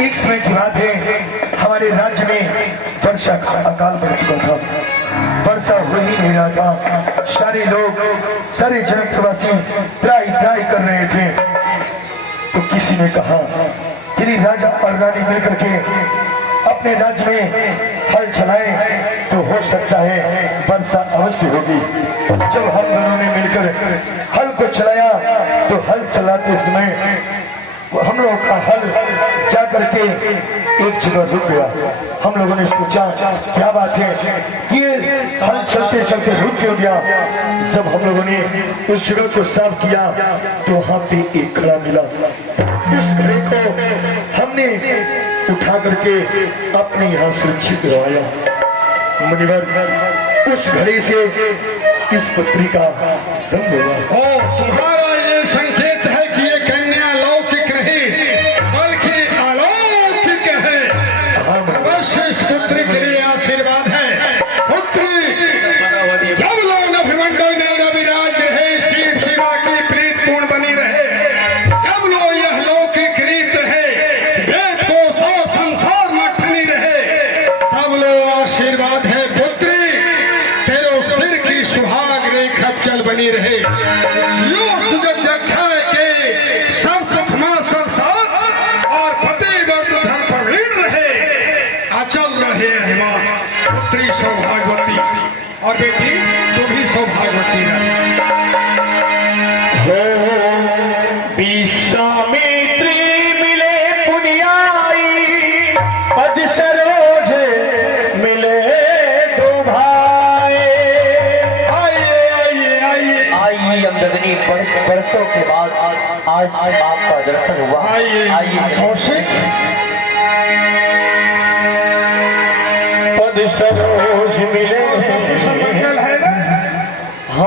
एक समय की बात है, हमारे राज्य में वर्षा का अकाल पड़ चुका था, वर्षा हो ही नहीं रहा था। सारे लोग, सारे जनप्रवासी त्राई त्राई कर रहे थे। तो किसी ने कहा यदि राजा और रानी मिलकर के अपने राज्य में हल चलाए तो हो सकता है वर्षा अवश्य होगी। जब हम दोनों ने मिलकर हल को चलाया तो हल चलाते समय हम लोगों का हल जा करके एक जगह रुक गया। हम लोगों ने सोचा क्या बात है, ये हल चलते चलते रुक क्यों गया। जब हम लोगों ने उस जगह को साफ किया तो वहां पे एक घड़ा मिला। उस घड़े को हमने उठा करके अपने यहाँ सुरक्षित करवाया। मुनिवर, उस घड़े से इस पत्री का जन्म हुआ। तुम्हारा ये संकेत है कि ये कन्या लौकिक नहीं बल्कि अलौकिक है। अवश्य इस पुत्री के लिए आशीर्वाद है। पुत्री, जब लोग अभिमंडल में रविराज रहे, शिव शिवा की प्रीत पूर्ण बनी रहे, जब लोग यह लौकिक रीत रहे, वेद को सौ संसार मठनी रहे, तब लोग आशीर्वाद है। पुत्री, तेरे सिर की सुहाग रेखा चल बनी रहे। पुत्री सौभाग्यवती और बेटी तू भी सौभाग्यवती हो। विश्वामित्री मिले पुण्याई, पद सरोज मिले दो भाई। आइए आइए आइए आइए अमदगनी बरसों के बाद आज आपका दर्शन हुआ। आइए कौशिक, पद सरोज मिले